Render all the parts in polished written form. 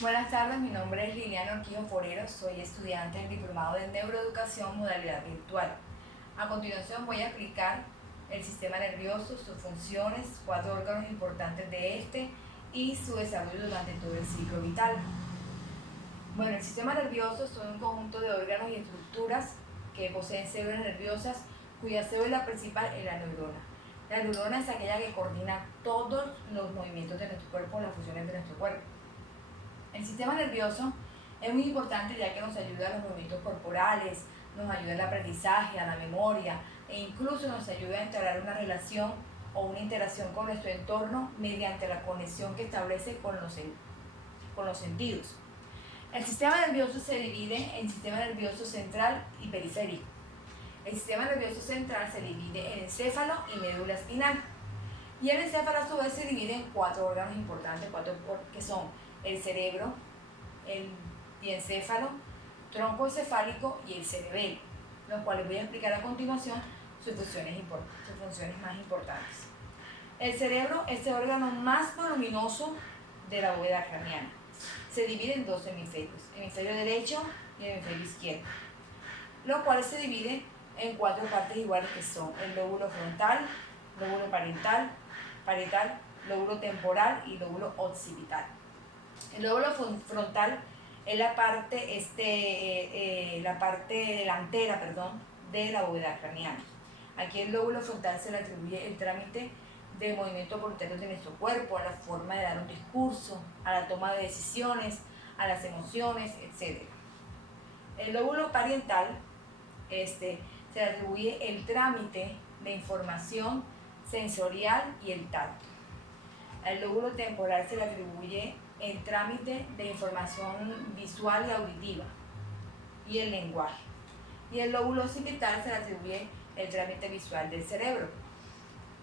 Buenas tardes, mi nombre es Liliana Orquijo Forero, soy estudiante del Diplomado de Neuroeducación modalidad virtual. A continuación voy a explicar el sistema nervioso, sus funciones, 4 órganos importantes de este y su desarrollo durante todo el ciclo vital. Bueno, el sistema nervioso son un conjunto de órganos y estructuras que poseen células nerviosas cuya célula principal es la neurona. La neurona es aquella que coordina todos los movimientos de nuestro cuerpo, las funciones de nuestro cuerpo. El sistema nervioso es muy importante ya que nos ayuda a los movimientos corporales, nos ayuda al aprendizaje, a la memoria e incluso nos ayuda a entablar una relación o una interacción con nuestro entorno mediante la conexión que establece con los sentidos. El sistema nervioso se divide en sistema nervioso central y periférico. El sistema nervioso central se divide en encéfalo y médula espinal. Y el encéfalo a su vez se divide en 4 órganos importantes, que son el cerebro, el diencéfalo, tronco encefálico y el cerebelo, los cuales voy a explicar a continuación sus funciones más importantes. El cerebro es el órgano más voluminoso de la bóveda craneana. Se divide en 2 hemisferios, hemisferio derecho y el hemisferio izquierdo, los cuales se dividen en 4 partes iguales que son el lóbulo frontal, lóbulo parietal, lóbulo temporal y lóbulo occipital. El lóbulo frontal es la parte delantera, de la bóveda craneana. Aquí el lóbulo frontal se le atribuye el trámite de movimientos voluntarios de nuestro cuerpo, a la forma de dar un discurso, a la toma de decisiones, a las emociones, etc. El lóbulo parietal se le atribuye el trámite de información sensorial y el tacto. Al lóbulo temporal se le atribuye el trámite de información visual y auditiva y el lenguaje. Y el lóbulo occipital se le atribuye el trámite visual del cerebro.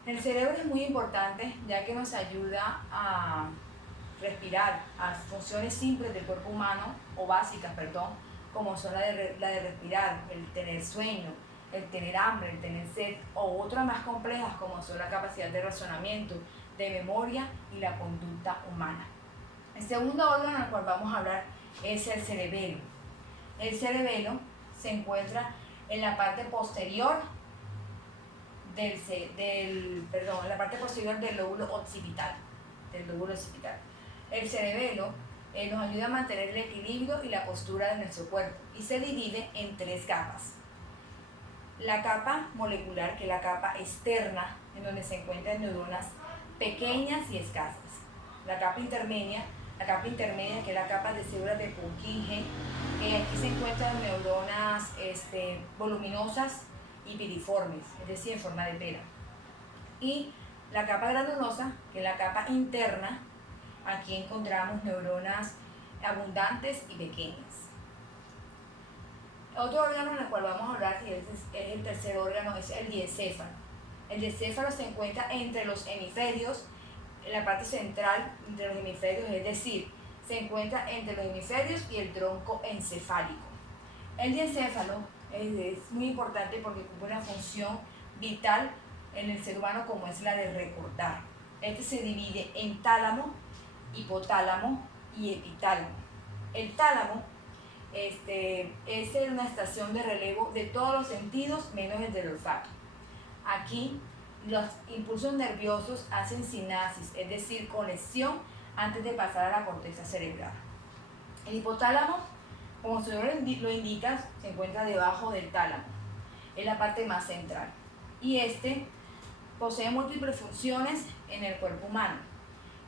El cerebro es muy importante ya que nos ayuda a respirar, a funciones simples del cuerpo humano, o básicas, como son la de respirar, el tener sueño, el tener hambre, el tener sed, o otras más complejas como son la capacidad de razonamiento, de memoria y la conducta humana. El segundo órgano al cual vamos a hablar es el cerebelo. El cerebelo se encuentra en la parte posterior del lóbulo occipital. El cerebelo nos ayuda a mantener el equilibrio y la postura de nuestro cuerpo y se divide en 3 capas. La capa molecular, que es la capa externa, en donde se encuentran neuronas pequeñas y escasas. La capa intermedia, que es la capa de células de Purkinje, aquí se encuentran neuronas voluminosas y piriformes, es decir, en forma de pera. Y la capa granulosa, que es la capa interna, aquí encontramos neuronas abundantes y pequeñas. Otro órgano en el cual vamos a hablar, y es el tercer órgano, es el diencéfalo. El diencéfalo se encuentra entre los hemisferios, en la parte central de los hemisferios, es decir, se encuentra entre los hemisferios y el tronco encefálico. El diencéfalo es muy importante porque cumple una función vital en el ser humano, como es la de recordar. Este se divide en tálamo, hipotálamo y epitálamo. El tálamo es una estación de relevo de todos los sentidos menos el del olfato. Aquí los impulsos nerviosos hacen sinapsis, es decir, conexión antes de pasar a la corteza cerebral. El hipotálamo, como su nombre lo indica, se encuentra debajo del tálamo, es la parte más central, y posee múltiples funciones en el cuerpo humano.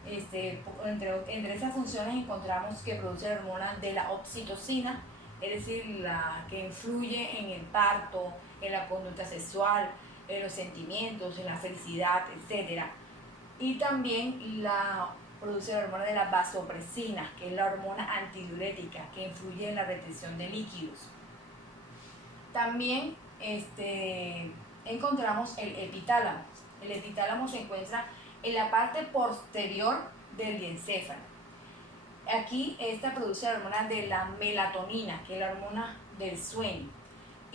Entre esas funciones encontramos que produce la hormona de la oxitocina, es decir, la que influye en el parto, en la conducta sexual, en los sentimientos, en la felicidad, etc. Y también produce la hormona de la vasopresina, que es la hormona antidiurética, que influye en la retención de líquidos. También encontramos el epitálamo. El epitálamo se encuentra en la parte posterior del diencéfalo. Aquí produce la hormona de la melatonina, que es la hormona del sueño,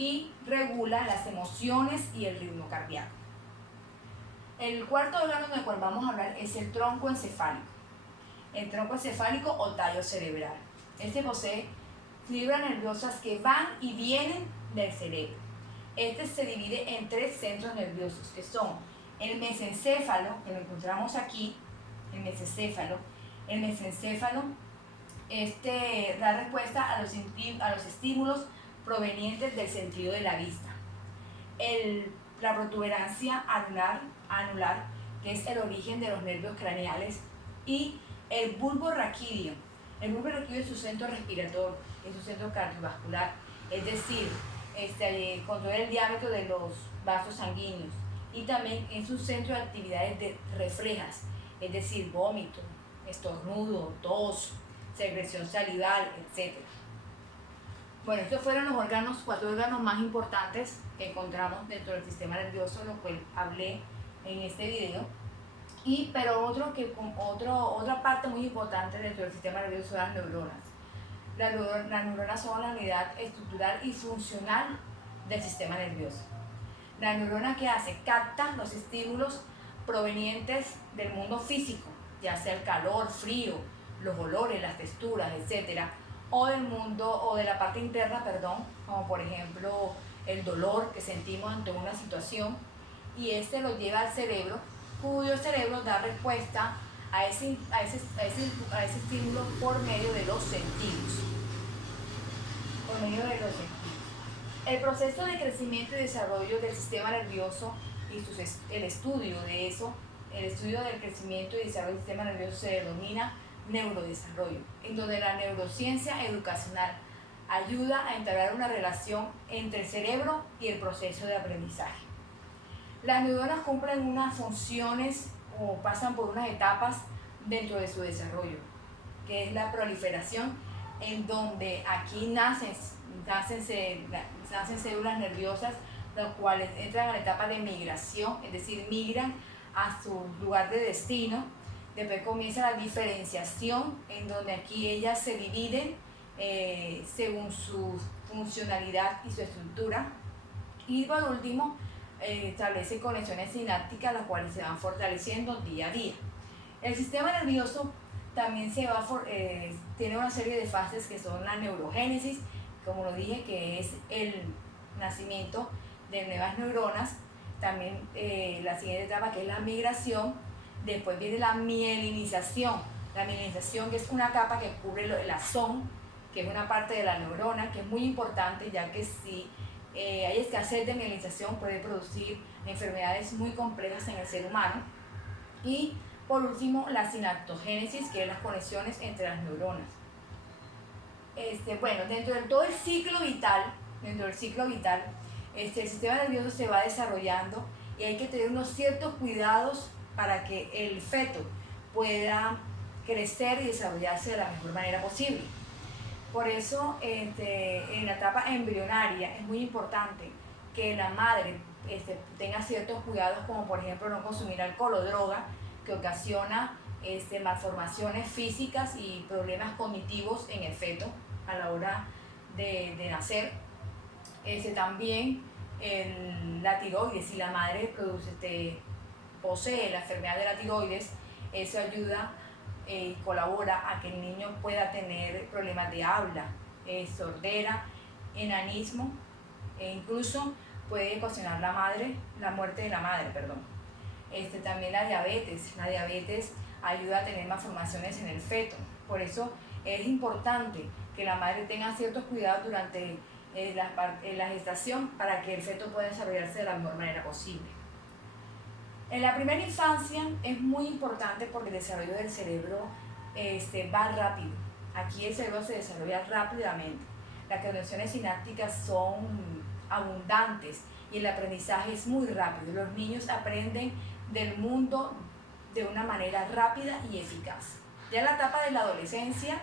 y regula las emociones y el ritmo cardíaco. El cuarto órgano del cual vamos a hablar es el tronco encefálico. el tronco encefálico o tallo cerebral. Este posee fibras nerviosas que van y vienen del cerebro. Este se divide en 3 centros nerviosos, que son el mesencéfalo, que lo encontramos aquí, el mesencéfalo. El mesencéfalo da respuesta a los estímulos provenientes del sentido de la vista. La protuberancia anular, que es el origen de los nervios craneales, y el bulbo raquídeo. El bulbo raquídeo es su centro respiratorio, es su centro cardiovascular, es decir, controla el diámetro de los vasos sanguíneos, y también es un centro de actividades reflejas, es decir, vómito, estornudo, tos, secreción salival, etc. Bueno, estos fueron los 4 órganos más importantes que encontramos dentro del sistema nervioso, lo cual hablé en este video. Pero otra parte muy importante dentro del sistema nervioso son las neuronas. Las neuronas son la unidad estructural y funcional del sistema nervioso. La neurona, ¿qué hace? Capta los estímulos provenientes del mundo físico, ya sea el calor, frío, los olores, las texturas, etc. O de la parte interna, como por ejemplo el dolor que sentimos ante una situación, y lo lleva al cerebro, cuyo cerebro da respuesta a ese estímulo por medio de los sentidos. El proceso de crecimiento y desarrollo del sistema nervioso y el estudio del crecimiento y desarrollo del sistema nervioso se denomina neurodesarrollo, en donde la neurociencia educacional ayuda a entablar una relación entre el cerebro y el proceso de aprendizaje. Las neuronas cumplen unas funciones o pasan por unas etapas dentro de su desarrollo, que es la proliferación, en donde aquí nacen células nerviosas, las cuales entran a la etapa de migración, es decir, migran a su lugar de destino. Después comienza la diferenciación, en donde aquí ellas se dividen según su funcionalidad y su estructura. Y por último, establece conexiones sinápticas, las cuales se van fortaleciendo día a día. El sistema nervioso también tiene una serie de fases que son la neurogénesis, como lo dije, que es el nacimiento de nuevas neuronas. También la siguiente etapa, que es la migración. Después viene la mielinización. La mielinización, que es una capa que cubre el axón, que es una parte de la neurona, que es muy importante, ya que si hay escasez de mielinización puede producir enfermedades muy complejas en el ser humano. Y por último, la sinaptogénesis, que es las conexiones entre las neuronas. Dentro de todo el ciclo vital, el sistema nervioso se va desarrollando, y hay que tener unos ciertos cuidados para que el feto pueda crecer y desarrollarse de la mejor manera posible. Por eso, en la etapa embrionaria es muy importante que la madre tenga ciertos cuidados, como por ejemplo no consumir alcohol o droga, que ocasiona malformaciones físicas y problemas cognitivos en el feto a la hora de nacer. También la tiroides, si la madre posee la enfermedad de la tiroides, eso ayuda y colabora a que el niño pueda tener problemas de habla, sordera, enanismo, e incluso puede ocasionar la muerte de la madre. También la diabetes ayuda a tener malformaciones en el feto. Por eso es importante que la madre tenga ciertos cuidados durante la gestación, para que el feto pueda desarrollarse de la mejor manera posible. En la primera infancia es muy importante porque el desarrollo del cerebro va rápido. Aquí el cerebro se desarrolla rápidamente. Las conexiones sinápticas son abundantes y el aprendizaje es muy rápido. Los niños aprenden del mundo de una manera rápida y eficaz. Ya en la etapa de la adolescencia,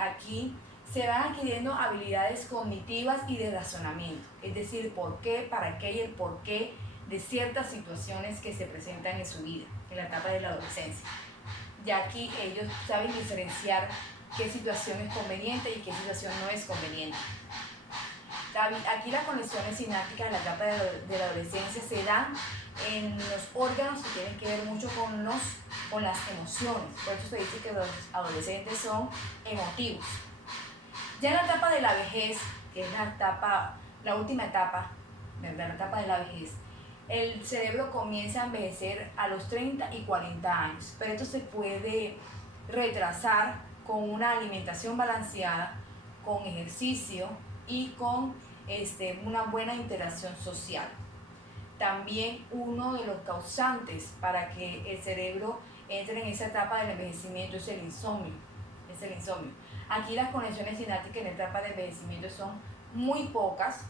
aquí se van adquiriendo habilidades cognitivas y de razonamiento, es decir, por qué, para qué y el porqué de ciertas situaciones que se presentan en su vida, en la etapa de la adolescencia. Ya aquí ellos saben diferenciar qué situación es conveniente y qué situación no es conveniente. Aquí las conexiones sinápticas en la etapa de la adolescencia se dan en los órganos que tienen que ver mucho con con las emociones. Por eso se dice que los adolescentes son emotivos. Ya en la etapa de la vejez, que es la última etapa, ¿verdad? La etapa de la vejez, el cerebro comienza a envejecer a los 30 y 40 años, pero esto se puede retrasar con una alimentación balanceada, con ejercicio y con una buena interacción social. También uno de los causantes para que el cerebro entre en esa etapa del envejecimiento es el insomnio. Aquí las conexiones sinápticas en la etapa de envejecimiento son muy pocas,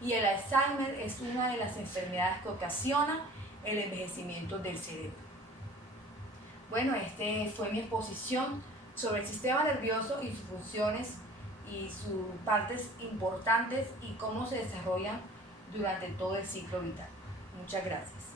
y el Alzheimer es una de las enfermedades que ocasiona el envejecimiento del cerebro. Bueno, fue mi exposición sobre el sistema nervioso y sus funciones y sus partes importantes y cómo se desarrollan durante todo el ciclo vital. Muchas gracias.